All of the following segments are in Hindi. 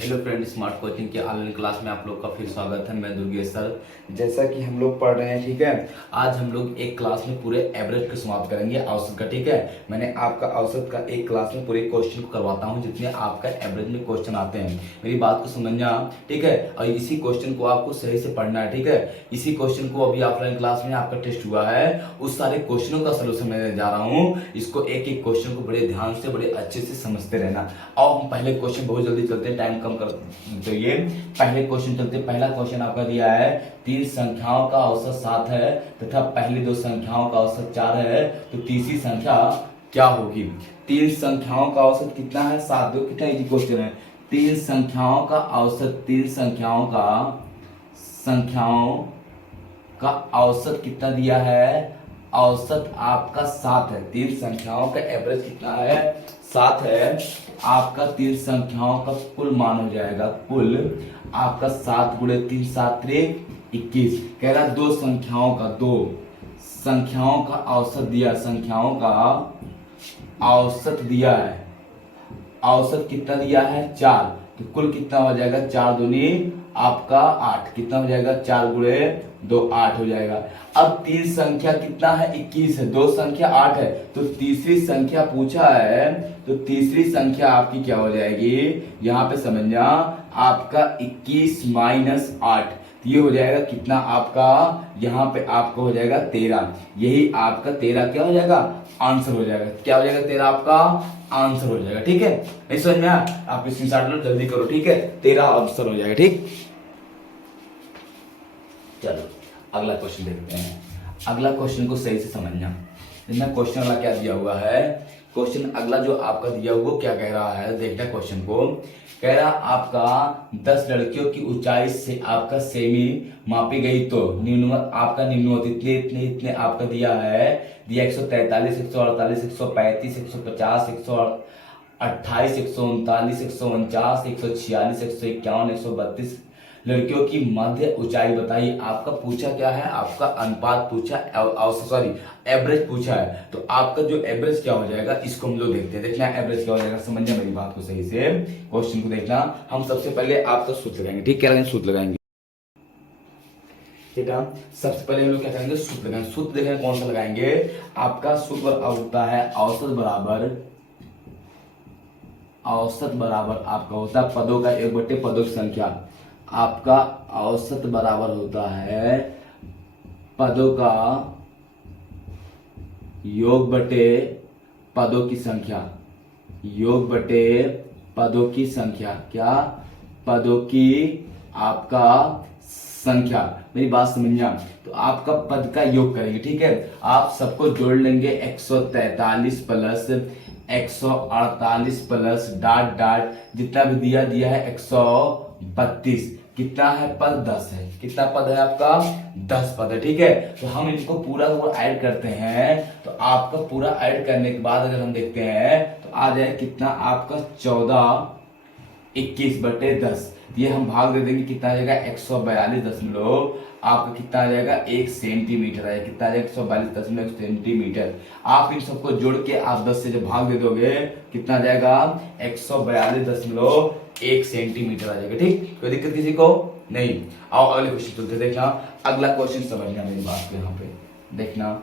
हेलो फ्रेंड, स्मार्ट कोचिंग के ऑनलाइन क्लास में आप लोग का फिर स्वागत है। मैं दुर्गेश सर। जैसा कि हम लोग पढ़ रहे हैं, ठीक है। आज हम लोग एक क्लास में पूरे एवरेज को समाप्त करेंगे, औसत का, ठीक है। मैंने आपका औसत का एक क्लास में पूरे क्वेश्चन को करवाता हूं जितने आपका एवरेज में क्वेश्चन आते हैं। मेरी बात को समझना, ठीक है। और इसी क्वेश्चन को आपको सही से पढ़ना है, ठीक है। इसी क्वेश्चन को अभी ऑफलाइन क्लास में आपका टेस्ट हुआ है, उस सारे क्वेश्चनों का सोल्यूशन मैं देने जा रहा हूँ। इसको एक एक क्वेश्चन को बड़े ध्यान से, बड़े अच्छे से समझते रहना। और हम पहले क्वेश्चन बहुत जल्दी चलते हैं, टाइम कम कर तो ये पहले क्वेश्चन चलते। पहला क्वेश्चन आपका दिया है, तीन संख्याओं का औसत 7 है तथा पहली दो संख्याओं का औसत 4 है, तो तीसरी संख्या क्या होगी। तीन संख्याओं का औसत कितना है, 7। दो कितना इजी क्वेश्चन है। तीन संख्याओं का औसत, तीन संख्याओं का औसत कितना दिया है, औसत आपका 7 है। तीन संख्याओं का एवरेज कितना है, 7 है। आपका तीन संख्याओं का कुल मान हो जाएगा, कुल आपका 7 गुणे 3 7 3 21। कह रहा दो संख्याओं का औसत दिया, संख्याओं का औसत दिया है। औसत कितना दिया है, 4। तो कुल कितना हो जाएगा, 4 दूनी आपका 8। कितना हो जाएगा, 4 गुणे 2 8 हो जाएगा। अब तीन संख्या कितना है, 21 है। दो संख्या 8 है, तो तीसरी संख्या पूछा है, तो तीसरी संख्या आपकी क्या हो जाएगी, यहां पे समझना, आपका 21 माइनस 8। ये हो जाएगा कितना आपका, यहाँ पे आपका हो जाएगा 13। यही आपका 13 क्या हो जाएगा, आंसर हो जाएगा। क्या हो जाएगा, 13 आपका आंसर हो जाएगा, ठीक है। नहीं समझ में आया, आप स्क्रीनशॉट लो, जल्दी करो, ठीक है। 13 आंसर हो जाएगा, ठीक। चलो अगला क्वेश्चन देखते हैं। अगला क्वेश्चन को सही से समझना। इसमें क्वेश्चन अगला क्या दिया हुआ है, क्वेश्चन अगला जो आपका दिया हुआ क्या कह रहा है, देखना क्वेश्चन को। कह रहा आपका 10 लड़कियों की ऊंचाई से आपका सेमी मापी गई तो आपका निम्नवत इतने इतने इतने आपका दिया है। दिया 143 148 135 150 128 139 149 146 151 132 लड़कियों की मध्य ऊंचाई बताइए। आपका पूछा क्या है, आपका अनुपात पूछा, सॉरी एवरेज पूछा है। तो आपका जो एवरेज क्या हो जाएगा, इसको हम लोग देखते हैं। देखना एवरेज क्या हो जाएगा, समझना मेरी बात को सही से, क्वेश्चन को देखना। हम सबसे पहले आपका सूत्र लगाएंगे, ठीक, क्या लगाएंगे, सूत्र लगाएंगे, ठीक है। सबसे पहले हम लोग क्या करेंगे, सूत्र लगाएंगे। सूत्र देखना कौन सा लगाएंगे, आपका सूत्र होता है औसत बराबर आपका होता है पदों का एक बटे पदों की संख्या। आपका औसत बराबर होता है पदों का योग बटे पदों की संख्या। योग बटे पदों की संख्या, क्या, पदों की आपका संख्या। मेरी बात समझना, तो आपका पद का योग करेंगे, ठीक है। आप सबको जोड़ लेंगे, 143 प्लस 148 प्लस डाट डाट जितना भी दिया है 132। कितना है पद, 10 है। कितना पद है आपका, 10 पद है, ठीक है। तो हम इनको पूरा वो ऐड करते हैं, तो आपका पूरा ऐड करने के बाद अगर हम देखते हैं तो आ जाए कितना आपका 14 21 बटे 10। ये हम भाग दे देंगे, कितना आ जाएगा 142 आपका कितना आ जाएगा 1 सेंटीमीटर है। कितना आ जाएगा 142.1 सेंटीमीटर। आप इन सबको जोड़ के आप 10 से जब भाग दे दोगे, कितना आ जाएगा 142.1 सेंटीमीटर आ जाएगा, ठीक। कोई दिक्कत किसी को नहीं। आओ अगले क्वेश्चन चलते, देखना अगला क्वेश्चन, समझना मेरी बात को, यहाँ पे देखना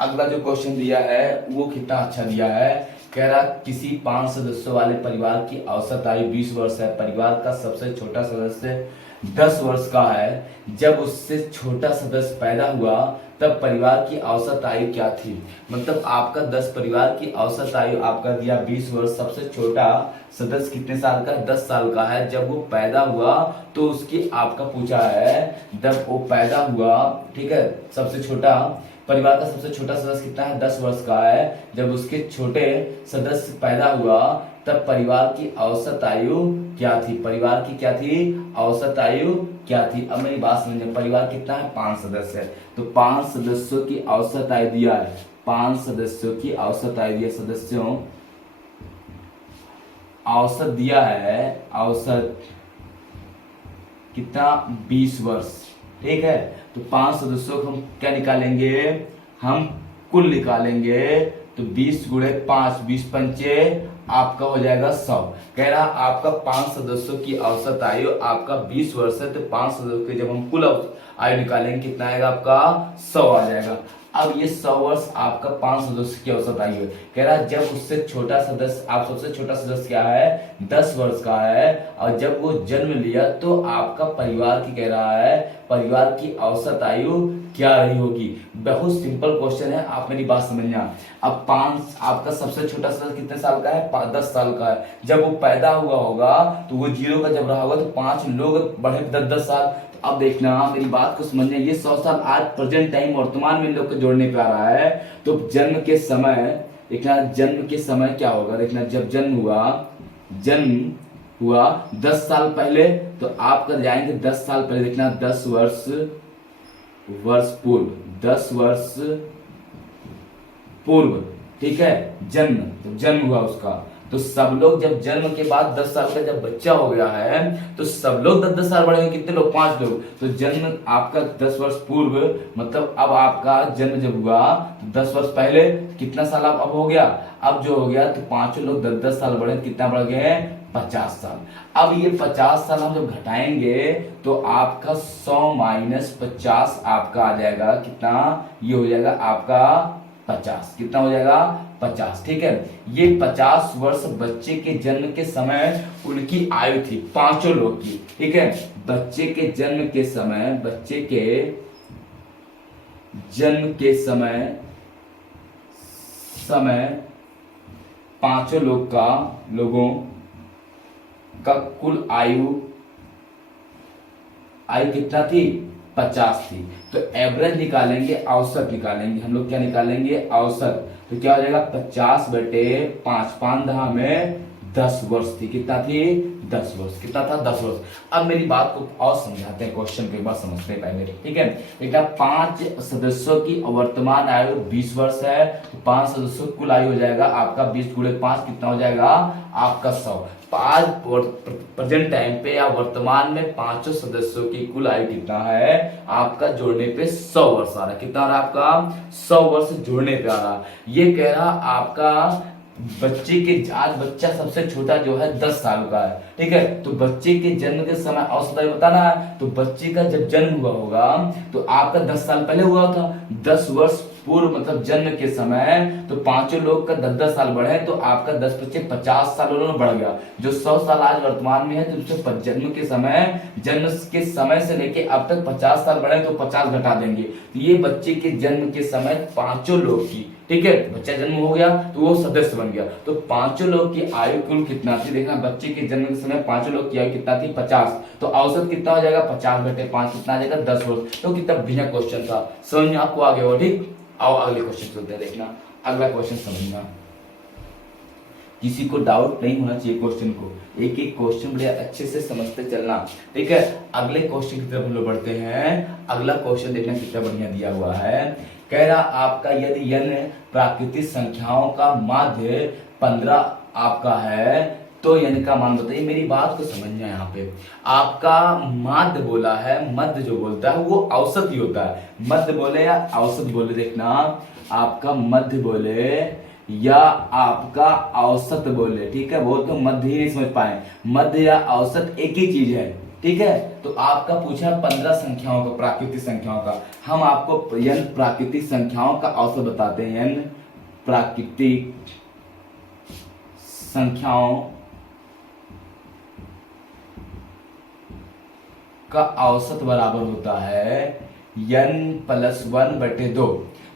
अगला जो क्वेश्चन दिया है वो कितना अच्छा दिया है। कह रहा किसी 5 सदस्यों वाले परिवार की औसत आयु 20 वर्ष है। परिवार का सबसे छोटा सदस्य 10 वर्ष का है। जब उससे छोटा सदस्य पैदा हुआ तब परिवार की औसत आयु क्या थी। मतलब आपका 10 परिवार की औसत आयु आपका दिया 20 वर्ष। सबसे छोटा सदस्य कितने साल का, 10 साल का है। जब वो पैदा हुआ तो उसकी आपका पूछा है, जब वो पैदा हुआ, ठीक है। सबसे छोटा परिवार का सबसे छोटा सदस्य कितना है, 10 वर्ष का है। जब उसके छोटे सदस्य पैदा हुआ तब परिवार की औसत आयु क्या थी। परिवार की क्या थी, औसत आयु क्या थी। अब मेरी बात समझिए, परिवार कितना है, 5 सदस्य है। तो 5 सदस्यों की औसत आयु दिया है, 5 सदस्यों की औसत आयु दिया, सदस्यों औसत दिया है, औसत कितना 20 वर्ष, ठीक है। तो 5 सदस्यों को हम क्या निकालेंगे, हम कुल निकालेंगे। तो 20 गुणे 5, 20 पंचे आपका हो जाएगा 100। कह रहा आपका 5 सदस्यों की औसत आयु आपका 20 वर्ष है, तो 5 सदस्यों की जब हम कुल आयु निकालेंगे कितना आएगा आपका 100 आ जाएगा। अब ये 100 वर्ष आपका 5 सदस्य की औसत आयु है। कह रहा जब उससे छोटा सदस्य, आप सबसे छोटा सदस्य क्या है 10 वर्ष का है, और जब वो जन्म लिया तो आपका परिवार की कह रहा है परिवार की औसत आयु क्या रही होगी। बहुत सिंपल क्वेश्चन है, आप मेरी बात समझना। अब 5 आपका सबसे छोटा सदस्य कितने साल का है 10 साल का है। जब वो पैदा हुआ होगा तो वो 0 का जब रहा होगा तो 5 लोग बढ़े 10-10 साल। अब देखना मेरी बात को समझना, ये 100 साल आज प्रेजेंट टाइम वर्तमान में लोग को जोड़ने पे आ रहा है। तो जन्म के समय देखना, जन्म के समय क्या होगा देखना, जब जन्म हुआ 10 साल पहले, तो आप कर जाएंगे 10 साल पहले देखना 10 वर्ष पूर्व, 10 वर्ष पूर्व, ठीक है। जन्म हुआ उसका, तो सब लोग जब जन्म के बाद 10 साल का जब बच्चा हो गया है तो सब लोग 10-10 साल बढ़ेंगे। कितने लोग 5 लोग। तो जन्म आपका 10 वर्ष पूर्व, मतलब अब आपका जन्म जब हुआ तो 10 वर्ष पहले कितना साल अब हो गया, अब जो हो गया तो 5 लोग 10-10 साल बढ़े, कितना बढ़ गए 50 साल। अब ये 50 साल हम जब घटाएंगे तो आपका 100 माइनस 50 आपका आ जाएगा कितना, ये हो जाएगा आपका 50। कितना हो जाएगा 50, ठीक है। ये 50 वर्ष बच्चे के जन्म के समय उनकी आयु थी 5 लोग की, ठीक है। बच्चे के जन्म के समय 5 लोगों का कुल आयु कितना थी 50 थी। तो एवरेज निकालेंगे, औसत निकालेंगे हम लोग, क्या निकालेंगे औसत। तो क्या हो जाएगा 50/5, 5 में 10 वर्ष थी। कितना थी 10 वर्ष। कितना था 10 वर्ष। अब मेरी बात को और समझाते हैं, क्वेश्चन को एक बार समझते हैं पहले, ठीक है। बेटा 5 सदस्यों की वर्तमान आयु 20 वर्ष है, तो 5 सदस्यों की कुल आयु हो जाएगा आपका 20 × 5 कितना हो जाएगा आपका 100। आज प्रेजेंट टाइम पे या वर्तमान में 5 सदस्यों की कुल आयु कितना है आपका जोड़ने पे 100 वर्ष आ रहा है। कितना आ रहा है आपका 100 वर्ष जोड़ने पे आ रहा। ये कह रहा आपका बच्चे के, आज बच्चा सबसे छोटा जो है 10 साल का है, ठीक है। तो बच्चे के जन्म के समय औसत आयु बताना है। तो बच्चे का जब जन्म हुआ होगा तो आपका 10 साल पहले हुआ था, 10 वर्ष पूर्व मतलब जन्म के समय, तो 5 लोग का 10-10 साल बढ़े, तो आपका 10-25 50 साल उन्होंने बढ़ गया। जो 100 साल आज वर्तमान में है, तो उससे जन्म के समय से लेके अब तक 50 साल बढ़े, तो 50 घटा देंगे। तो ये बच्चे के जन्म के समय 5 लोग की, ठीक है, बच्चा जन्म हो गया तो वो सदस्य बन गया। तो 5 लोग की आयु कुल कितना थी देखना, बच्चे के जन्म के समय 5 लोग की आयु कितना थी 50। तो औसत कितना हो जाएगा 50/5 कितना आ जाएगा 10 वर्ष। तो कितना बढ़िया क्वेश्चन था, समझ में आपको आ गया हो, ठीक। आओ अगले क्वेश्चन चलते हैं। देखना अगला क्वेश्चन समझना, किसी को डाउट नहीं होना चाहिए क्वेश्चन को, एक एक क्वेश्चन बड़े अच्छे से समझते चलना, ठीक है। अगले क्वेश्चन की तरफ हम लोग बढ़ते हैं। अगला क्वेश्चन देखना कितना बढ़िया दिया हुआ है। कह रहा आपका यदि n प्राकृतिक संख्याओं का माध्य 15 आपका है तो n का मान बताइए। मेरी बात को समझना, यहाँ पे आपका माध्य बोला है, मध्य जो बोलता है वो औसत ही होता है। मध्य बोले या औसत बोले, देखना आपका मध्य बोले या आपका औसत बोले, ठीक है। वो तो मध्य ही नहीं समझ पाए, मध्य या औसत एक ही चीज है, ठीक है। तो आपका पूछा 15 संख्याओं का, प्राकृतिक संख्याओं का। हम आपको n प्राकृतिक संख्याओं का औसत बताते हैं। n प्राकृतिक संख्याओं का औसत बराबर होता है n+1/2।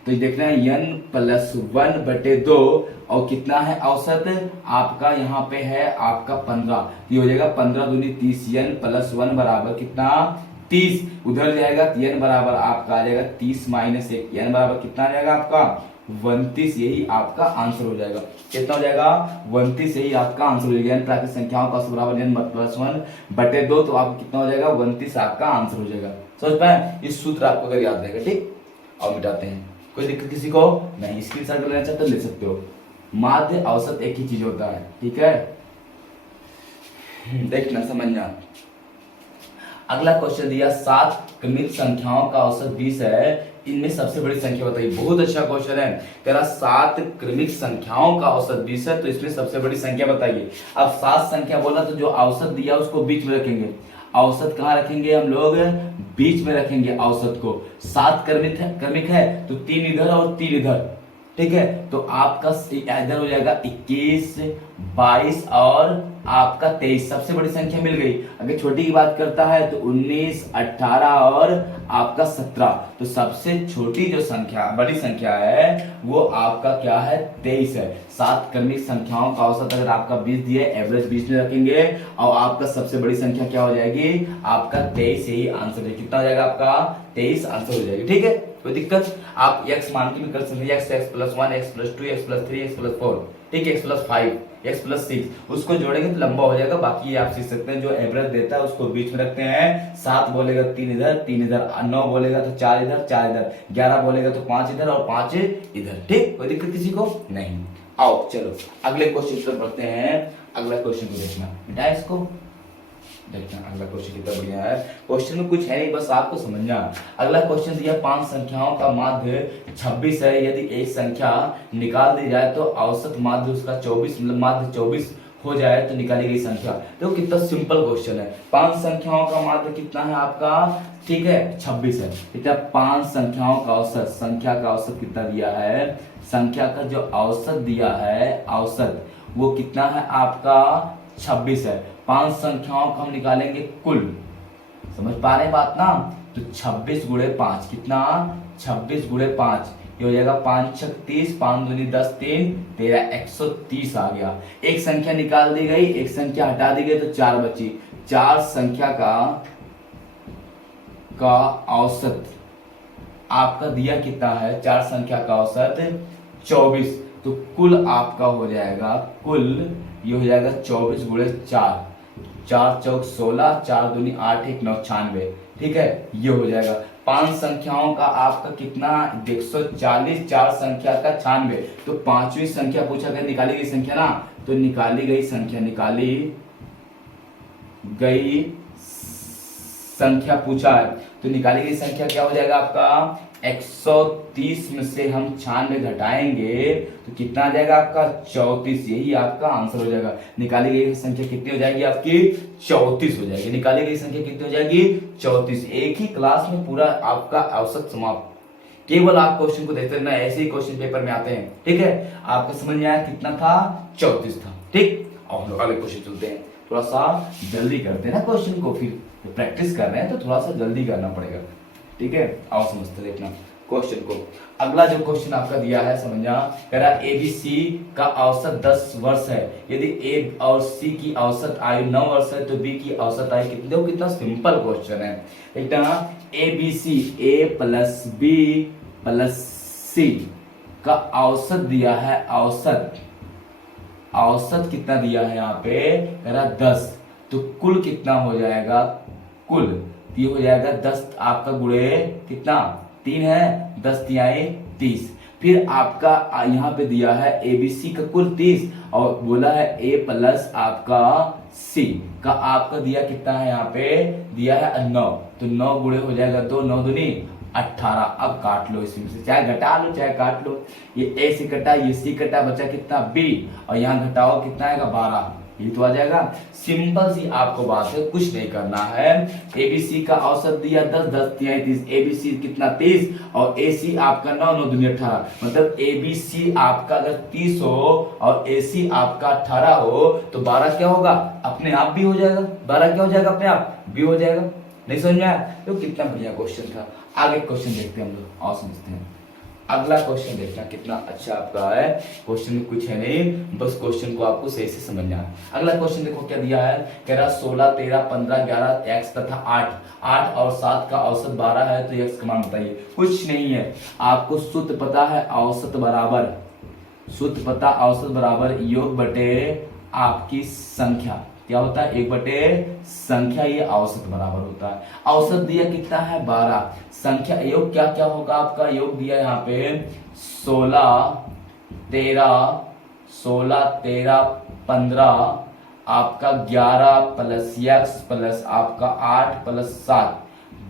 तो देखना है n+1/2 और कितना है औसत आपका, यहाँ पे है आपका 15। ये हो जाएगा 15 दूनी 30, n+1 बराबर कितना 30। उधर जाएगा तो n बराबर आपका आ जाएगा 30 - 1, n बराबर कितना आ जाएगा आपका 29। यही आपका आंसर हो जाएगा। कितना हो जाएगा 29, यही आपका आंसर हो जाएगा। प्राकृतिक संख्याओं का औसत बराबर n+1/2, तो आपको कितना हो जाएगा 29 आपका आंसर हो जाएगा। समझ पाए, इस सूत्र आपको अगर याद रहेगा, ठीक। और मिटाते हैं, कोई दिक्कत किसी को नहीं, स्क्रीनशॉट लेना चाहते ले सकते हो। माध्य औसत एक ही चीज होता है, ठीक है। देखना समझना। अगला क्वेश्चन दिया 7 क्रमिक संख्याओं का औसत 20 है, इनमें सबसे बड़ी संख्या बताइए। बहुत अच्छा क्वेश्चन है। कह रहा 7 क्रमिक संख्याओं का औसत 20 है, तो इसमें सबसे बड़ी संख्या बताइए। अब 7 संख्या बोला तो जो औसत दिया उसको बीच में रखेंगे। औसत कहाँ रखेंगे हम लोग? बीच में रखेंगे औसत को। 7 क्रमिक है तो 3 इधर और 3 इधर, ठीक है। तो आपका इधर हो जाएगा 21, 22 और आपका 23। सबसे बड़ी संख्या मिल गई। अगर छोटी की बात करता है तो 19, 18 और आपका 17। तो सबसे छोटी जो संख्या, बड़ी संख्या है वो आपका क्या है? 23 है। 7 क्रमिक संख्याओं का औसत अगर आपका 20 दिया, एवरेज 20 में रखेंगे और आपका सबसे बड़ी संख्या क्या हो जाएगी? आपका 23। यही आंसर है। कितना हो जाएगा आपका? 23 आंसर हो जाएगी, ठीक है। कोई दिक्कत? आप x मान के भी कर सकते हैं। x plus 1, x plus 2, x plus 3, x plus 4, ठीक है, x प्लस 5, x प्लस 6। उसको जोड़ेंगे तो लंबा हो जाएगा। बाकी ये आप सीख सकते हैं। जो एवरेज देता है उसको बीच में रखते हैं। 7 बोलेगा 3 इधर, 3 इधर, 9 बोलेगा तो 4 इधर, 4 इधर, 11 बोलेगा तो 5 इधर और 5 इधर, ठीक। कोई दिक्कत किसी को नहीं। आओ चलो अगले क्वेश्चन पर बढ़ते हैं। अगला क्वेश्चन को देखना बेटा, इसको देखना। अगला क्वेश्चन कितना बढ़िया है। क्वेश्चन में कुछ है नहीं, बस आपको समझना। अगला क्वेश्चन दिया 5 संख्याओं का माध्य 26 है। यदि एक संख्या निकाल दी जाए तो औसत माध्य उसका 24, मतलब माध्य 24 हो जाए तो निकाली गई संख्या। तो कितना सिंपल क्वेश्चन है। 5 संख्याओं का माध्य कितना है आपका? ठीक है, 26 है। कितना? 5 संख्याओं का औसत, संख्या का औसत कितना दिया है? संख्या का जो औसत दिया है, औसत वो कितना है आपका? 26 है। 5 संख्याओं को हम निकालेंगे कुल। समझ पा रहे हैं बात ना? तो 26 गुणे 5 कितना? 26 गुणे 5 ये हो जाएगा 5 छक 30, 5 दूनी 10, 3 13, 130 आ गया। एक संख्या निकाल दी गई, एक संख्या हटा दी गई तो 4 बची। 4 संख्या का औसत आपका दिया कितना है? 4 संख्या का औसत 24। तो कुल आपका हो जाएगा, कुल ये हो जाएगा 24 गुणे 4, 4 चौक 16, 4 दूनी 8, 1 9 96, ठीक है। ये हो जाएगा 5 संख्याओं का आपका कितना? 140। 4 संख्या का 96। तो 5वीं संख्या पूछा गया, निकाली गई संख्या ना, तो निकाली गई संख्या पूछा है। तो निकाली गई संख्या क्या हो जाएगा आपका? 130 में से हम 96 घटाएंगे तो कितना आ जाएगा आपका? 34। यही आपका आंसर हो जाएगा। निकाली गई संख्या कितनी हो जाएगी आपकी? 34 हो जाएगी। निकाली गई संख्या कितनी हो जाएगी? 34। एक ही क्लास में पूरा आपका औसत समाप्त। केवल आप क्वेश्चन को देखते रहना, ऐसे ही क्वेश्चन पेपर में आते हैं, ठीक है। आपको समझ में आया कितना था? 34 था, ठीक। और हम लोग अगले क्वेश्चन चलते हैं। थोड़ा सा जल्दी करते हैं ना क्वेश्चन को, फिर प्रैक्टिस कर रहे हैं तो थोड़ा सा जल्दी करना पड़ेगा, ठीक है। आओ समझते देखना क्वेश्चन को। अगला जो क्वेश्चन आपका दिया है समझना। कह रहा एबीसी का औसत 10 वर्ष है। यदि ए और सी की औसत आयु 9 वर्ष है तो बी की औसत आयु कितनी? देखो कितना सिंपल क्वेश्चन है। देखना एबीसी, ए प्लस बी प्लस सी का औसत दिया है। औसत कितना दिया है यहाँ पे? कह रहा 10। तो कुल कितना हो जाएगा? कुल ये हो जाएगा 10 आपका गुणे कितना? 3 है, 10 तिहाई 30। फिर आपका यहाँ पे दिया है एबीसी का कुल 30 और बोला है ए प्लस आपका सी का आपका दिया कितना है? यहाँ पे दिया है 9। तो 9 गुणे हो जाएगा 2, 9 दूनी 18। अब काट लो इसमें से, चाहे घटा लो चाहे काट लो। ये ए से कटा, ये सी कटा, बचा कितना? बी। और यहाँ घटाओ कितना आएगा? 12। ये तो आ जाएगा। सिंपल सी आपको बात है, कुछ नहीं करना है। एबीसी का औसत दिया 10, 10 तिहाई 30। एबीसी कितना? 30 और एसी आपका 9, 9 दूनी 18। मतलब एबीसी आपका अगर 30 हो और एसी आपका 18 हो तो 12 क्या होगा? अपने आप भी हो जाएगा। 12 क्या हो जाएगा? अपने आप भी हो जाएगा। नहीं समझ में आया? तो कितना बढ़िया क्वेश्चन था। आगे क्वेश्चन देखते हैं हम लोग और समझते हैं। अगला क्वेश्चन देखना कितना अच्छा आपका है। क्वेश्चन में कुछ है नहीं, बस क्वेश्चन को आपको सही से समझना है। अगला क्वेश्चन देखो क्या दिया है। कह रहा 16, 13, 15, 11 x तथा 8 और 7 का औसत 12 है तो x का मान बताइए। कुछ नहीं है, आपको सूत्र पता है। औसत बराबर, सूत्र पता, औसत बराबर योग बटे आपकी संख्या। क्या होता है? 1 बटे संख्या, ये औसत बराबर होता है। औसत दिया कितना है? 12। संख्या योग क्या क्या होगा आपका? योग दिया यहाँ पे 16, 13, 15 आपका 11 प्लस x प्लस आपका 8 प्लस 7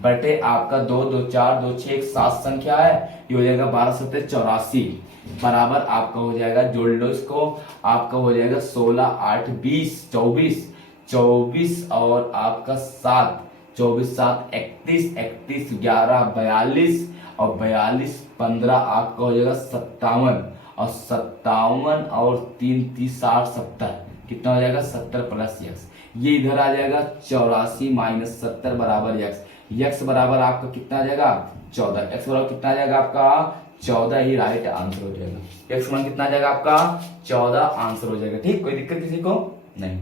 बटे आपका 2 2 4 2 6 एक 7 संख्या है, ये हो जाएगा 12 7 84 बराबर आपका हो जाएगा, जोड़ लो इसको, आपका हो जाएगा 16 8 20 24 24 और आपका 7 24 7 31 31 11 42 और 42 15 आपका हो जाएगा 57 और 57 और 3 30 60 70 कितना हो जाएगा 70 प्लस यक्स, ये इधर आ जाएगा 84 माइनस 70 बराबर यक्स, यक्स बराबर आपका कितना आ जाएगा 14, एक्स बराबर कितना आ जाएगा आपका 14 ही राइट आंसर हो जाएगा, एक्स बराबर कितना आ जाएगा आपका 14 आंसर हो जाएगा। ठीक, कोई दिक्कत किसी को नहीं,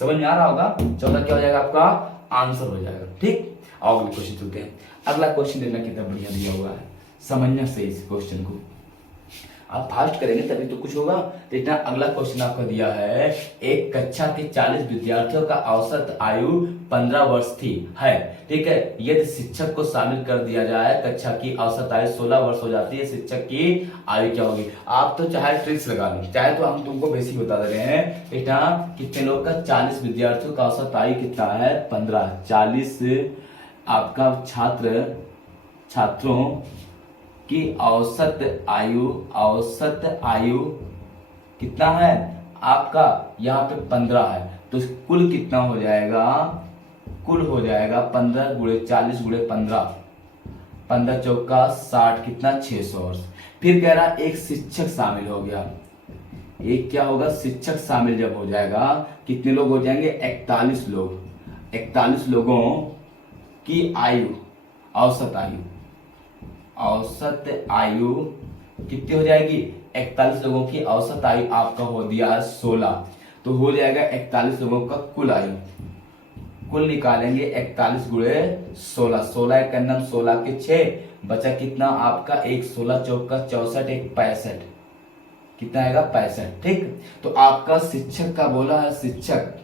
समझ में आ रहा होगा, 14 क्या हो जाएगा आपका आंसर हो जाएगा। ठीक, और अगले क्वेश्चन चलते हैं। अगला क्वेश्चन देखना कितना बढ़िया दिया हुआ है, समझना सही इस क्वेश्चन को, आप फास्ट करेंगे तभी तो कुछ होगा। देखना अगला क्वेश्चन आपका दिया है, एक कक्षा के 40 विद्यार्थियों का औसत आयु 15 वर्ष थी है, ठीक है, यदि शिक्षक को शामिल कर दिया जाए कक्षा की औसत आयु 16 वर्ष हो जाती है, शिक्षक की आयु क्या होगी। आप तो चाहे ट्रिक्स लगा लो, चाहे तो हम तुमको बेसिक बता दे रहे हैं। बेटा कितने लोग का 40 विद्यार्थियों का औसत आयु कितना है 15, 40 आपका छात्रों की औसत आयु कितना है आपका यहाँ पे 15 है, तो कुल कितना हो जाएगा, कुल हो जाएगा 15 गुणे 40 गुणे 15, 15 चौका 60 कितना 600 वर्ष। फिर कह रहा एक शिक्षक शामिल हो गया, एक क्या होगा शिक्षक शामिल जब हो जाएगा कितने लोग हो जाएंगे 41 लोग, 41 लोगों की आयु औसत आयु कितनी हो जाएगी 41 लोगों की औसत आयु आपका हो दिया 16, तो हो जाएगा 41 लोगों का कुल आयु, कुल निकालेंगे 41 गुणे 16, 16 एक नम 16 के 6 बचा कितना आपका 1, 16 चौका 64 एक 65 कितना आएगा 65। ठीक, तो आपका शिक्षक का बोला है शिक्षक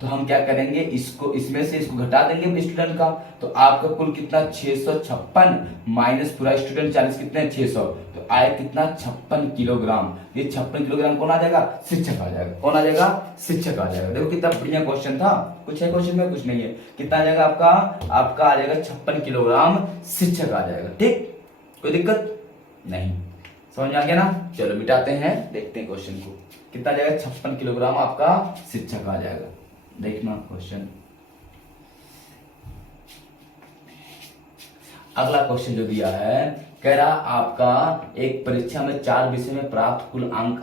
तो हम क्या करेंगे इसको इसमें से इसको घटा देंगे स्टूडेंट का, तो आपका कुल कितना 656 माइनस पूरा स्टूडेंट 40 कितने 600, तो आए कितना 56 किलोग्राम, ये 56 किलोग्राम कौन आ जाएगा शिक्षक आ जाएगा, कौन आ जाएगा शिक्षक आ जाएगा। देखो कितना बढ़िया क्वेश्चन था, कुछ है क्वेश्चन में कुछ नहीं है, कितना आ जाएगा आपका आ जाएगा 56 किलोग्राम शिक्षक आ जाएगा। ठीक, कोई दिक्कत नहीं, समझ में आ गया ना। चलो मिटाते हैं, देखते हैं क्वेश्चन को, कितना आ जाएगा 56 किलोग्राम आपका शिक्षक आ जाएगा। देखना क्वेश्चन, अगला क्वेश्चन जो दिया है कह रहा आपका एक परीक्षा में 4 विषय में प्राप्त कुल अंक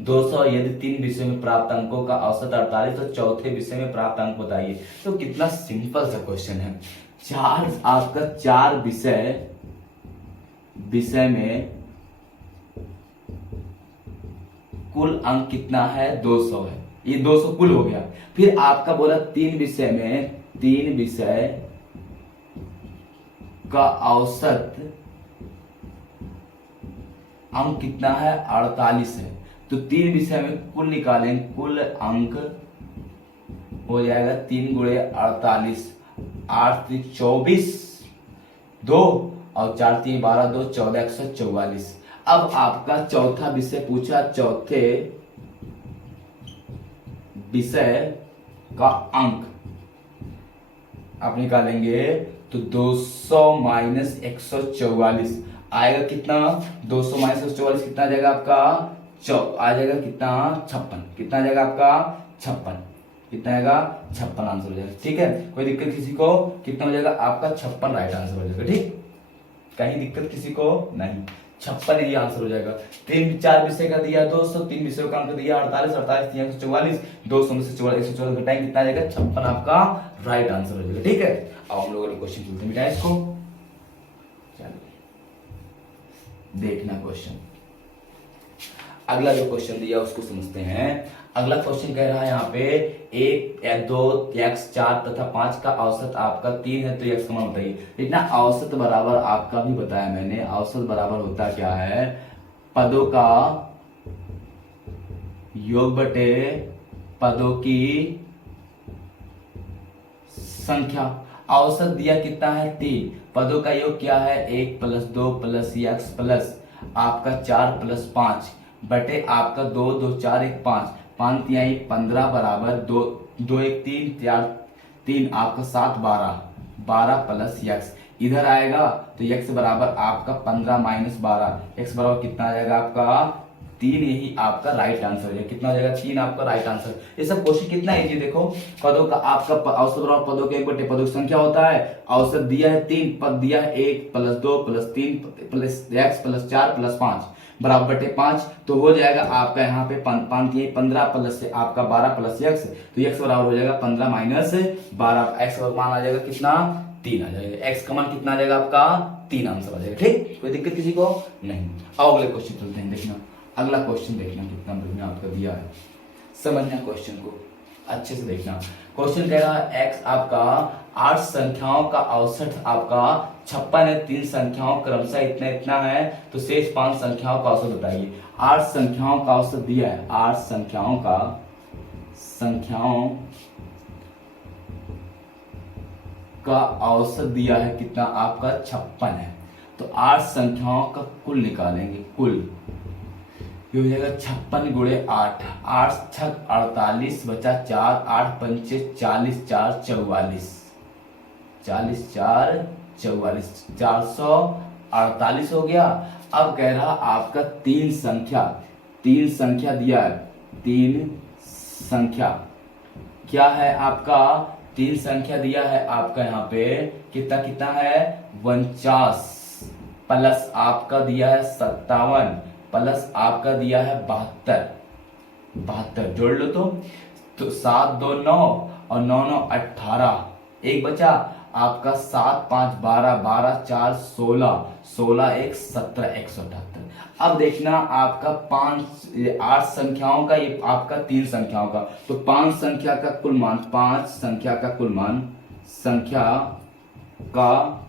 200, यदि 3 विषय में प्राप्त अंकों का औसत 48 तो चौथे विषय में प्राप्त अंक बताइए। तो कितना सिंपल सा क्वेश्चन है, आपका 4 विषय में कुल अंक कितना है 200 है, ये 200 कुल हो गया। फिर आपका बोला 3 विषय का औसत अंक कितना है 48 है, तो 3 विषय में कुल निकालें, कुल अंक हो जाएगा 3 गुणे 48, 8 24 2 और 4 3 12 2 14 144। अब आपका चौथा विषय पूछा, चौथे विषय का अंक आप निकालेंगे तो 200 माइनस 144 आएगा कितना, 200 माइनस 144 कितना आ जाएगा आपका आ जाएगा कितना 56, कितना आ जाएगा आपका 56, कितना आएगा 56 आंसर हो जाएगा। ठीक है, कोई दिक्कत किसी को, कितना हो जाएगा आपका 56 राइट आंसर हो जाएगा। ठीक, कहीं दिक्कत किसी को नहीं, 56 ये आंसर हो जाएगा। 4 विषय का दिया 200, 3 विषयों का अंक दिया 48, 48 344, 200 में से 144 घटाएं कितना आ जाएगा 56 आपका राइट आंसर हो जाएगा। ठीक है, अब हम लोगों ने क्वेश्चन चलते मिटाएं इसको, चलो देखना क्वेश्चन, अगला जो क्वेश्चन दिया उसको समझते हैं। अगला क्वेश्चन कह रहा है यहाँ पे 1 या 2 x 4 तथा 5 का औसत आपका 3 है, तो x का मान बताइए। इतना औसत बराबर आपका भी बताया मैंने, औसत बराबर होता क्या है पदों का योग बटे पदों की संख्या। औसत दिया कितना है 3, पदों का योग क्या है 1 प्लस 2 प्लस x प्लस आपका 4 प्लस 5 बटे आपका 2 2 4 1 5 5 3 15 बराबर 2 2 1 3 4 3 आपका 7 12, 12 प्लस यक्स इधर आएगा तो यक्स बराबर आपका 15 माइनस 12, एक्स बराबर कितना आ जाएगा आपका 3। यही आपका राइट आंसर है। कितना हो जाएगा 3 आपका राइट आंसर। ये सब क्वेश्चन कितना इजी देखो। पदों का आपका औसत बराबर पदों के एक बटे पदों की संख्या होता है। औसत दिया है 3, पद दिया है 1 plus 2 plus 3 plus x plus 4 plus 5 बराबर बटे 5। तो हो जाएगा आपका यहाँ पे 15 प्लस से आपका 12 प्लस एक्स, तो एक्स बराबर हो जाएगा 15 माइनस 12। एक्स का मान आ जाएगा कितना 3 आ जाएगा। एक्स का मान कितना आ जाएगा आपका 3 आंसर आ जाएगा। ठीक, कोई दिक्कत किसी को नहीं। आओ अगले क्वेश्चन चलते हैं। देखना अगला क्वेश्चन, देखना कितना बढ़िया आपका दिया है। समझना क्वेश्चन को अच्छे से देखना। क्वेश्चन कह रहा है एक्स आपका 8 संख्याओं का औसत आपका 56 है, 3 संख्याओं क्रमशः इतना इतना है, तो शेष 5 संख्याओं का औसत बताइए। 8 संख्याओं का औसत दिया है, 8 संख्याओं का औसत दिया है कितना आपका 56 है। तो 8 संख्याओं का कुल निकालेंगे। कुल ये हो जाएगा 56 गुणे 8, 8 छक 48 बचा 4, 8 पंचे 40, 4 44, 40 4 44, 448 हो गया। अब कह रहा आपका 3 संख्या दिया है। 3 संख्या क्या है आपका 3 संख्या दिया है आपका यहाँ पे कितना कितना है 49 प्लस आपका दिया है 57 प्लस आपका दिया है 72 जोड़ लो तो 7 2 9 और 9 9 18, एक बचा आपका 7 5 12, 12 4 16, 16 1 17, 178। अब देखना आपका 8 संख्याओं का, ये आपका 3 संख्याओं का, तो 5 संख्या का कुल मान, 5 संख्या का कुल मान, संख्या का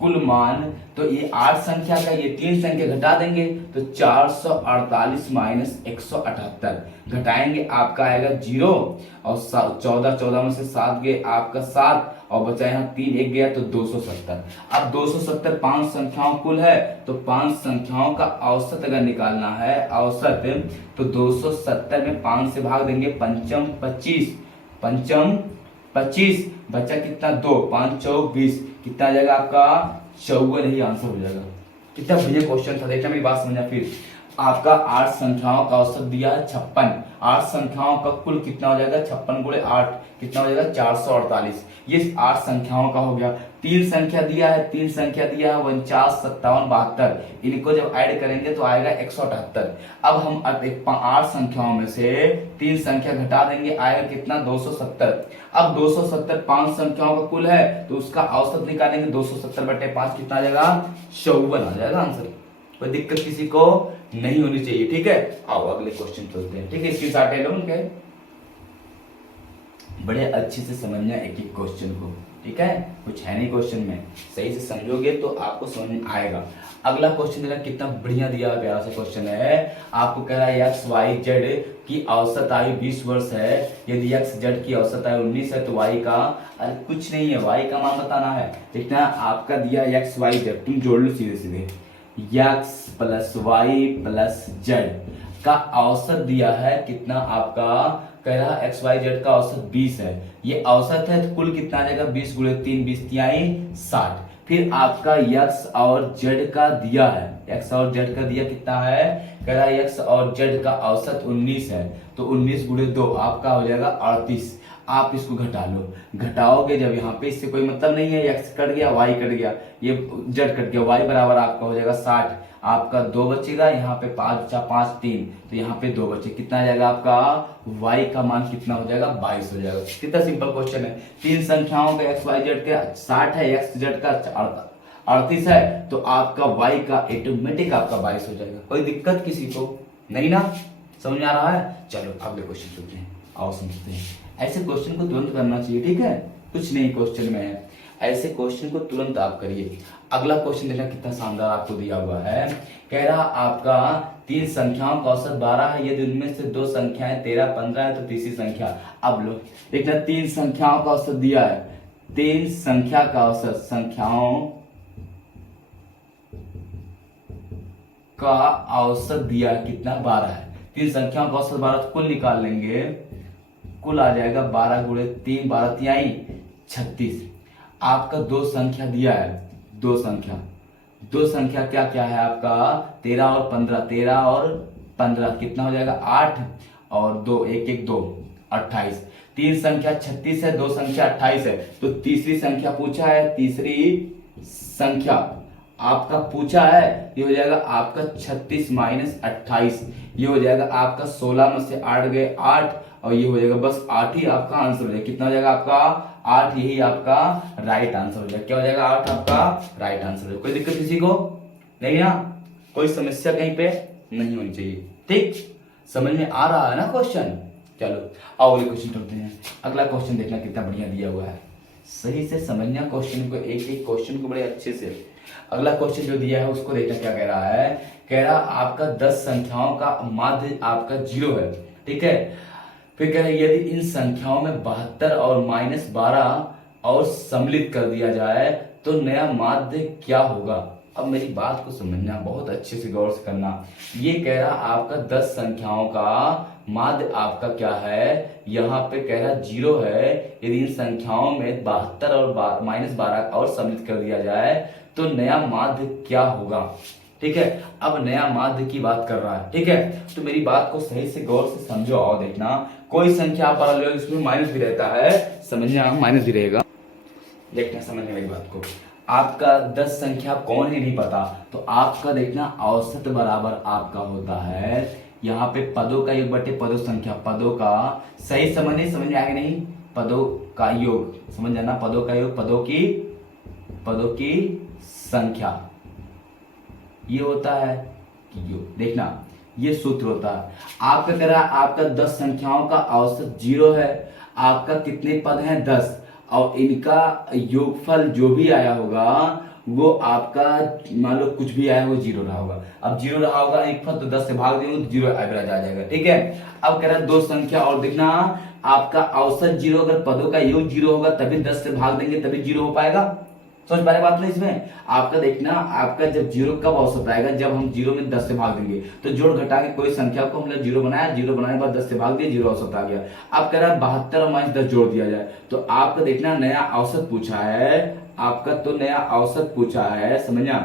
कुल मान, तो ये 8 संख्या का ये 3 संख्या घटा देंगे तो 448 माइनस 178 घटाएंगे आपका आएगा 0 और 14 में से 7 गए आपका 7 और बचा यहाँ 3 1 गया तो 270। अब 270 5 संख्याओं कुल है, तो 5 संख्याओं का औसत अगर निकालना है औसत, तो 270 में 5 से भाग देंगे, पंचम 25 बचा कितना 2, 5 4 20, कितना आ जाएगा आपका 54। ही आंसर हो जाएगा। कितना बढ़िया क्वेश्चन था। देखना मेरी बात समझना। फिर आपका 8 संख्याओं का औसत दिया है 56, 8 संख्याओं का कुल कितना हो जाएगा 56 गुणे 8 कितना हो जाएगा 448। ये 8 संख्याओं का हो गया। 3 संख्या दिया है 49 57 72, इनको जब ऐड करेंगे तो आएगा 178। अब हम 8 संख्याओं में से 3 संख्या घटा देंगे, आएगा कितना 270। अब 270 5 संख्याओं का कुल है, तो उसका औसत निकालेंगे 270 बटे 5 कितना आ जाएगा 54 आ जाएगा आंसर। कोई दिक्कत किसी को नहीं होनी चाहिए। ठीक है, आओ अगले क्वेश्चन चलते हैं। ठीक है, इसके साथ लो उनके बड़े अच्छे से समझना एक एक क्वेश्चन को। ठीक है, कुछ है नहीं क्वेश्चन में, सही से समझोगे तो आपको समझ में आएगा। अगला क्वेश्चन देखना कितना बढ़िया दिया है, प्यारा सा क्वेश्चन है। आपको कह रहा है एक्स वाई जेड की औसत आयु 20 वर्ष है। यदि एक्स जेड की औसत आयु 19 है तो वाई का, अरे कुछ नहीं है, वाई का मान बताना है। देखना आपका दिया एक्स वाई जेड, तुम जोड़ लो सीधे सीधे, x plus y plus z का औसत दिया है कितना आपका, कह रहा एक्स वाई जेड का औसत 20 है। ये औसत है तो कुल कितना आ जाएगा 20 गुणे 3 20 × 60। फिर आपका एक्स और जेड का दिया है, एक्स और जेड का दिया कितना है, कह रहा है एक्स और जेड का औसत 19 है, तो 19 गुणे 2 आपका हो जाएगा 38। आप इसको घटा लो, घटाओगे जब यहाँ पे, इससे कोई मतलब नहीं है, एक्स कट गया वाई कट गया, ये जेड कट गया, वाई बराबर आपका हो जाएगा 60। आपका 2 बचेगा, यहाँ पे 5 5 3, तो यहाँ पे 2 बचे, कितना आ जाएगा आपका y का मान कितना हो जाएगा 22 हो जाएगा। कितना सिंपल क्वेश्चन है। 3 संख्याओं का एक्स वाई जेड का 60 है, एक्स जेड का 38 है, तो आपका y का ऑटोमेटिक आपका 22 हो जाएगा। कोई दिक्कत किसी को नहीं ना, समझ में आ रहा है। चलो अगले क्वेश्चन चलते हैं, आओ समझते हैं। ऐसे क्वेश्चन को तुरंत करना चाहिए। ठीक है, कुछ नहीं क्वेश्चन में है, ऐसे क्वेश्चन को तुरंत आप करिए। अगला क्वेश्चन देखना कितना शानदार आपको दिया हुआ है। कह रहा आपका 3 संख्याओं का औसत 12 है, यदि उनमें से 2 संख्याएं 13 15 है तो तीसरी संख्या। अब लो देखना 3 संख्याओं का औसत दिया है, 3 संख्या का औसत, संख्याओं का औसत दिया है कितना 12 है। 3 संख्याओं का औसत 12, तो कुल निकाल लेंगे, कुल आ जाएगा 12 गुणे 3, 12 तिहाई 36। आपका दो संख्या दिया है, दो संख्या क्या क्या है आपका 13 और 15, 13 और 15 कितना हो जाएगा 8 और 2 1 1 2 28। तीन संख्या 36 है, दो संख्या 28 है, तो तीसरी संख्या पूछा है, तीसरी संख्या आपका पूछा है, ये हो जाएगा आपका 36 माइनस 28, ये हो जाएगा आपका 16 में से 8 गए 8 और ये हो जाएगा बस 8 ही आपका आंसर हो जाएगा। कितना हो जाएगा आपका 8, यही आपका राइट आंसर हो जाएगा। क्या हो जाएगा 8 आपका राइट आंसर हो जाएगा। कोई दिक्कत किसी को नहीं ना, कोई समस्या कहीं पे नहीं होनी चाहिए, ठीक, समझ में आ रहा है ना क्वेश्चन। चलो आओ अगले क्वेश्चन करते हैं। अगला क्वेश्चन देखना कितना बढ़िया दिया हुआ है, सही से समझना क्वेश्चन को, एक एक क्वेश्चन को बड़े अच्छे से। अगला क्वेश्चन जो दिया है उसको देखना क्या कह रहा है, कह रहा आपका 10 संख्याओं का माध्य आपका 0 है, ठीक है। फिर कह रहा है यदि इन संख्याओं में 72 और -12 और सम्मिलित कर दिया जाए तो नया माध्य क्या होगा। अब मेरी बात को समझना, बहुत अच्छे से गौर से करना। ये कह रहा आपका 10 संख्याओं का माध्य आपका क्या है, यहाँ पे कह रहा 0 है। यदि इन संख्याओं में 72 और -12 और सम्मिलित कर दिया जाए तो नया माध्य क्या होगा, ठीक है। अब नया माध्य की बात कर रहा है, ठीक है। तो मेरी बात को सही से गौर से समझो और देखना, कोई संख्या आप लो इसमें माइनस भी रहता है, समझना माइनस भी रहेगा, देखना समझने मेरी बात को। आपका 10 संख्या कौन है नहीं पता, तो आपका देखना औसत बराबर आपका होता है यहाँ पे पदों का योग बटे पदों संख्या, पदों का सही समझ में आएगा नहीं, पदों का योग समझ जाना, पदों का योग पदों की संख्या, ये होता है योग। देखना ये सूत्र होता है। आपका कह रहा है आपका 10 संख्याओं का औसत 0 है, आपका कितने पद हैं 10, और इनका योगफल जो भी आया होगा वो आपका मान लो कुछ भी आया वो 0 रहा होगा। अब 0 रहा होगा एक फल, तो 10 से भाग देंगे तो 0 एवरेज आ जाएगा, ठीक है। अब कह रहा है दो संख्या और देखना, आपका औसत 0, अगर पदों का योग 0 होगा तभी 10 से भाग देंगे तभी 0 हो पाएगा। समझ पा रहे बात नहीं इसमें। आपका देखना आपका जब 0 कब औसत आएगा, जब हम 0 में 10 से भाग देंगे, तो जोड़ घटा के कोई संख्या को हमने 0 बनाया, 0 बनाने के बाद 10 से भाग दिया, 0 औसत आ गया। अब कह रहा है 72 और -10 जोड़ दिया जाए, तो आपका देखना नया औसत पूछा है आपका, तो नया औसत पूछा है, समझना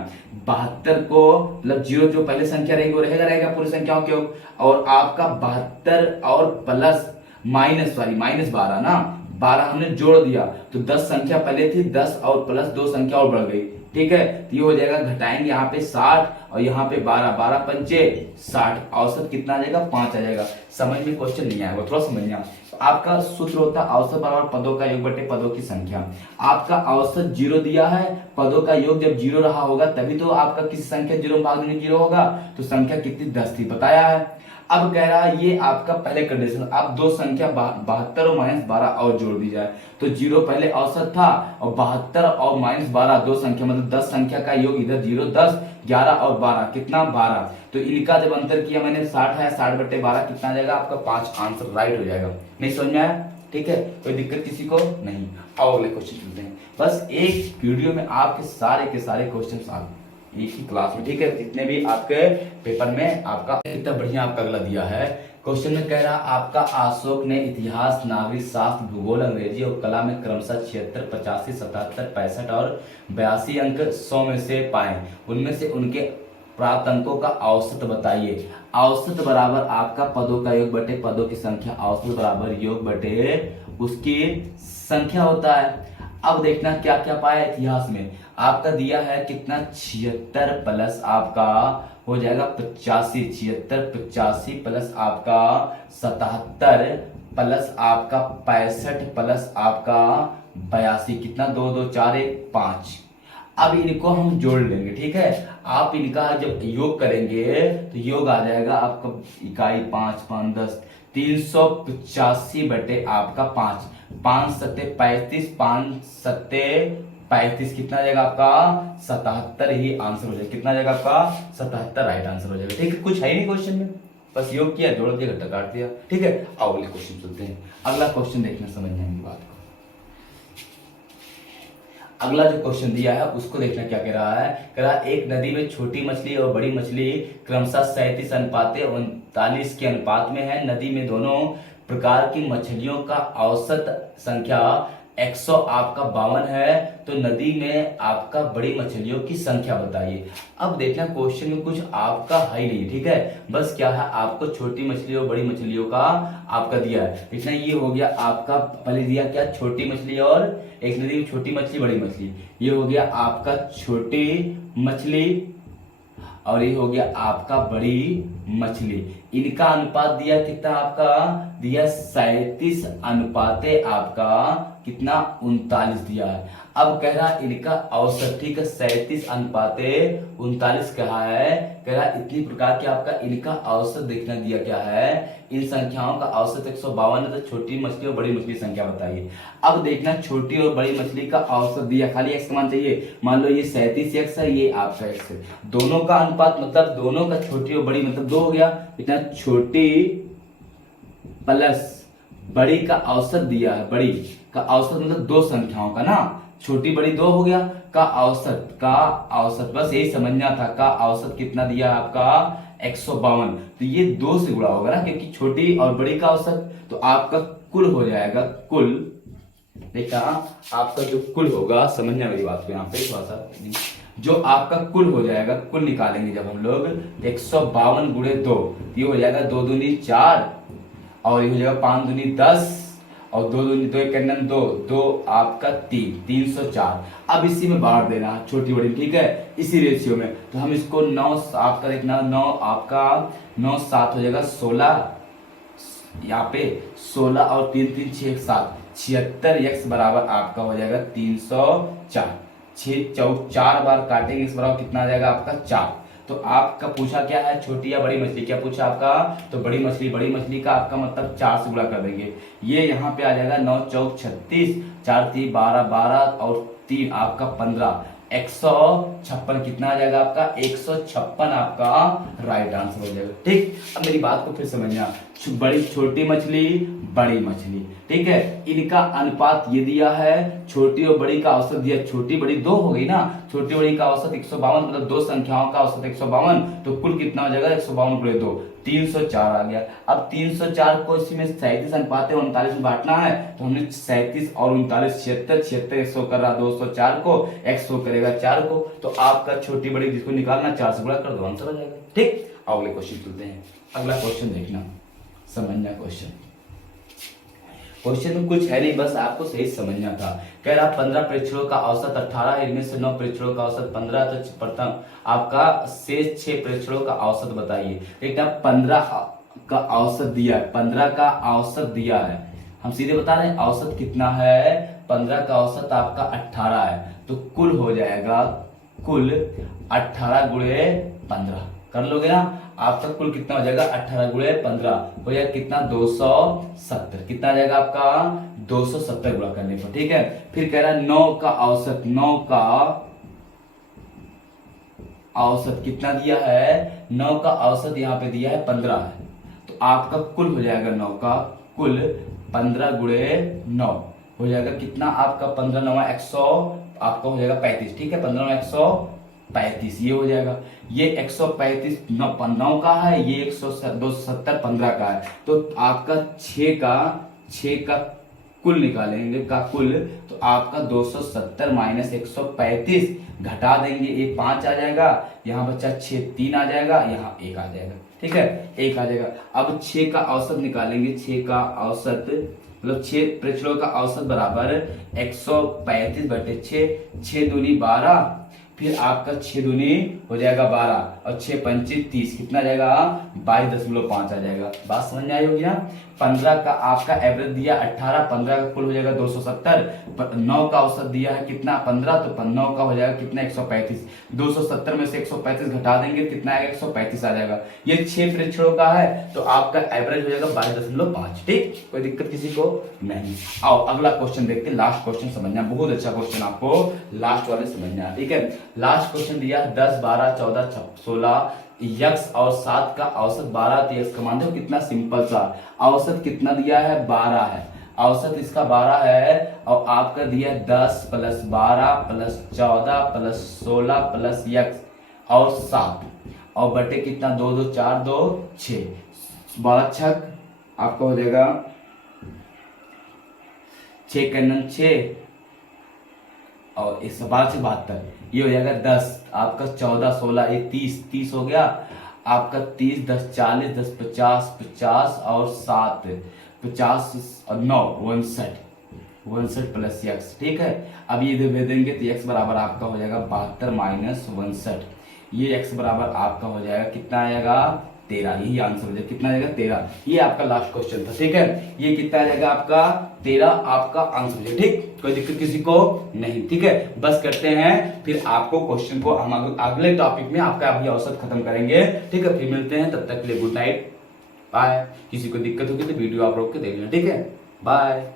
72 को मतलब 0 जो पहले संख्या रहेगी वो रहेगा पूरी संख्याओं के योग, और आपका 72 और प्लस -12 ना, 12 हमने जोड़ दिया तो 10 संख्या पहले थी, 10 और प्लस 2 संख्या और बढ़ गई, ठीक है। तो ये हो जाएगा, घटाएंगे यहाँ पे 60 और यहाँ पे 12, 12 पंचे 60, औसत कितना आ जाएगा 5 आ जाएगा। समझ में क्वेश्चन नहीं आएगा, थोड़ा समझना। तो आपका सूत्र होता है औसत बराबर पदों का योग बटे पदों की संख्या। आपका औसत 0 दिया है, पदों का योग जब 0 रहा होगा तभी तो आपका किसी संख्या 0 में भाग देंगे 0 होगा, तो संख्या कितनी 10 थी बताया है। अब कह रहा है ये आपका पहले कंडीशन, अब दो संख्या 72 और -12 और जोड़ दी जाए, तो 0 पहले औसत था और 72 और -12 दो संख्या मतलब 10 संख्या का योग, इधर 0 10 11 और 12 कितना 12, तो इनका जब अंतर किया मैंने 60 है, 60 बटे 12 कितना आ जाएगा आपका 5, आंसर राइट हो जाएगा। नहीं समझ में आया, ठीक है, कोई दिक्कत किसी को नहीं। आओ अगले क्वेश्चन चलते हैं। बस एक वीडियो में आपके सारे के सारे क्वेश्चन आ एक ही क्लास में, ठीक है, जितने भी आपके पेपर में आपका इतना बढ़िया आपका अगला दिया है। क्वेश्चन में कह रहा आपका अशोक ने इतिहास, नागरिक शास्त्र, भूगोल, अंग्रेजी और कला में क्रमशः 76, 85, 77, 65 और 82 अंक 100 में से पाए, उनमें से उनके प्राप्त अंकों का औसत बताइए। औसत बराबर आपका पदों का योग बटे पदों की संख्या, औसत बराबर योग बटे उसकी संख्या होता है। अब देखना क्या क्या पाया इतिहास में, आपका दिया है कितना 76 प्लस आपका हो जाएगा 85, 76 85 प्लस आपका 77 प्लस आपका 65 प्लस आपका 82 कितना 2 2 4 1 5। अब इनको हम जोड़ लेंगे, ठीक है। आप इनका जब योग करेंगे तो योग आ जाएगा आपका इकाई 5 5 10 385 बटे आपका 5, 5 सत्ते 35, 5 सत्ते 35 कितना आ जाएगा आपका 77 ही आंसर हो जाएगा। कितना आ जाएगा आपका 77 राइट आंसर हो जाएगा, ठीक है। कुछ है नहीं क्वेश्चन में, बस योग किया, जोड़ दिया, घटा काट दिया, ठीक है। आओ अगले क्वेश्चन चलते हैं। अगला क्वेश्चन देखना समझने की बात को। अगला जो क्वेश्चन दिया है उसको देखना क्या कह रहा है, कह रहा है एक नदी में छोटी मछली और बड़ी मछली क्रमशः 37 अनुपात 39 के अनुपात में है। नदी में दोनों प्रकार की मछलियों का औसत संख्या 152 है, तो नदी में आपका बड़ी मछलियों की संख्या बताइए। अब देखना क्वेश्चन में कुछ आपका है नहीं, ठीक है, बस क्या है आपको छोटी मछली और बड़ी मछलियों का आपका दिया है। इतना ये हो गया आपका, पहले दिया क्या, छोटी मछली और एक नदी में छोटी मछली बड़ी मछली, ये हो गया आपका छोटी मछली और ये हो गया आपका बड़ी मछली। इनका अनुपात दिया कितना, आपका दिया 37 अनुपाते आपका कितना 39 दिया है। अब कह रहा इनका औसत, ठीक है, 37 अनुपाते 39 कहा है, कह रहा इतनी प्रकार के आपका इनका औसत देखना दिया क्या है, इन संख्याओं का औसत 152 है, तो छोटी मछली और बड़ी मछली संख्या बताइए। अब देखना छोटी और बड़ी मछली का औसत दिया, खाली एक्स का मान चाहिए। मान लो ये 37 एक्स है, ये आपका एक्स है, दोनों का अनुपात मतलब दोनों का छोटी और बड़ी मतलब 2 हो गया। इतना छोटी प्लस बड़ी का औसत दिया है, बड़ी का औसत मतलब दो संख्याओं का ना, छोटी बड़ी 2 हो गया, का औसत बस यही समझना था, का औसत कितना दिया आपका 152, तो ये 2 से गुणा होगा ना, क्योंकि छोटी और बड़ी का औसत, तो आपका कुल हो जाएगा, कुल देखा आपका जो कुल होगा, समझना मेरी बात को यहाँ पे थोड़ा सा, जो आपका कुल हो जाएगा, कुल निकालेंगे जब हम लोग 152 गुणे 2, ये हो जाएगा 2 दूनी 4 और ये हो जाएगा 5 दूनी 10 और 2 दूनी 2 एक कन्नन 2 2 आपका 304। अब इसी में बांट देना छोटी बड़ी, ठीक है, इसी रेशियो में, तो हम इसको 9 आपका देखना 9 आपका 9 7 हो जाएगा 16, यहाँ पे 16 और 3 3 6 7 76 x बराबर आपका हो जाएगा 304। 6 चौक 4 बार काटेंगे, इस बराबर कितना आ जाएगा आपका 4। तो आपका पूछा क्या है, छोटी या बड़ी मछली, क्या पूछा आपका, तो बड़ी मछली का आपका मतलब 4 से गुणा कर देंगे, ये यहाँ पे आ जाएगा 9 चौक 36, 4 3 12 12 और 3 आपका 15, 156 कितना आ जाएगा आपका 156 आपका राइट आंसर हो जाएगा। ठीक, अब मेरी बात को फिर समझना, बड़ी छोटी मछली बड़ी मछली, ठीक है, इनका अनुपात ये दिया है, छोटी और बड़ी का औसत दिया, छोटी बड़ी 2 हो गई ना, छोटी बड़ी का औसत 152 मतलब दो संख्याओं का औसत 152, तो कुल कितना हो जाएगा 152 गुणे 2 304 आ गया। अब 304 को इसी में 37 अनुपात 39 में बांटना है, तो हमने 37 और 39 76 100 कर रहा 204 को, 100 करेगा 4 को, तो आपका छोटी बड़ी जिसको निकालना 4 से गुणा कर दो, आंसर आ जाएगा। ठीक, अगले क्वेश्चन चलते हैं। अगला क्वेश्चन देखना, समझना क्वेश्चन में कुछ है नहीं, बस आपको सही समझना था। कह रहा 15 प्रेक्षणों का औसत 18, इनमें से 9 प्रेक्षणों का औसत 15, तो प्रथम आपका शेष 6 प्रेक्षणों का औसत बताइए। देखना 15 का औसत दिया है, 15 का औसत दिया है, हम सीधे बता रहे हैं औसत कितना है, 15 का औसत आपका 18 है, तो कुल हो जाएगा, कुल 18 गुणे 15 कर लोगे ना, आपका कुल कितना हो जाएगा 18 गुणे 15 हो जाएगा कितना 270, कितना आ जाएगा आपका 270 गुणा करने पर। ठीक है, फिर कह रहा है 9 का औसत, 9 का औसत कितना दिया है, 9 का औसत यहाँ पे दिया है 15 है, तो आपका कुल हो जाएगा 9 का कुल 15 गुणे 9 हो जाएगा कितना आपका 15 9 100 आपका हो जाएगा 35। ठीक है, 15 9 135 ये हो जाएगा, ये 135 9 का है, ये 270 15 का है, तो आपका 6 का कुल निकालेंगे का कुल, तो आपका 270 माइनस 135 घटा देंगे, ये 5 आ जाएगा, यहाँ बच्चा 6 3 आ जाएगा, यहाँ 1 आ जाएगा। ठीक है, 1 आ जाएगा। अब 6 का औसत निकालेंगे, 6 का औसत मतलब 6 प्रेक्षणों का औसत बराबर 135 बटे 6 दूनी 12, फिर आपका 6 दूनी हो जाएगा 12 और 6 पंचे 30, कितना जाएगा 22.5 आ जाएगा। बात समझ में आई होगी ना। 15 का आपका एवरेज दिया 18, 15 का कुल हो जाएगा 270, 9 का औसत दिया है कितना 15, तो 9 का हो जाएगा कितना 135, 270 में से 135 घटा देंगे कितना आएगा 135 आ जाएगा। ये 6 प्रेक्षणों का है, तो आपका एवरेज हो जाएगा 22.5। ठीक, कोई दिक्कत किसी को नहीं। आओ अगला क्वेश्चन देखते हैं, लास्ट क्वेश्चन समझना, बहुत अच्छा क्वेश्चन आपको लास्ट वाले समझना। ठीक है, लास्ट क्वेश्चन दिया 10 12 14 16 यक्स और 7 का औसत 12, तो यक्स का मान दो कितना सिंपल सा, औसत कितना दिया है 12 है, औसत इसका 12 है, और आपका दिया 10 plus 12 plus 14 plus 16 plus x और 7 और बटे कितना 2 2 4 2 6, 12 छक आपका हो जाएगा 6 का 9 6 और इस 12 से 72, ये हो जाएगा 10, आपका 14 16 ये 30 30 हो गया आपका, 30 10 40 10 50 50 और 7 50 और 9 59 59 प्लस एक्स, ठीक है। अब ये इधर भेज देंगे तो एक्स बराबर आपका हो जाएगा 72 माइनस 59, ये एक्स बराबर आपका हो जाएगा कितना आएगा 13, यही आंसर हो जाएगा, कितना आएगा 13। ये आपका लास्ट क्वेश्चन था, ठीक है। ये कितना आ जाएगा आपका 13 आपका आंसर हो जाएगा, ठीक। कोई दिक्कत किसी को नहीं, ठीक है। बस करते हैं फिर आपको क्वेश्चन को हम अगले टॉपिक में आपका अभी औसत खत्म करेंगे, ठीक है। फिर मिलते हैं, तब तक के लिए गुड नाइट, बाय। किसी को दिक्कत होगी तो वीडियो आप रोक के देख लेना, ठीक है। बाय।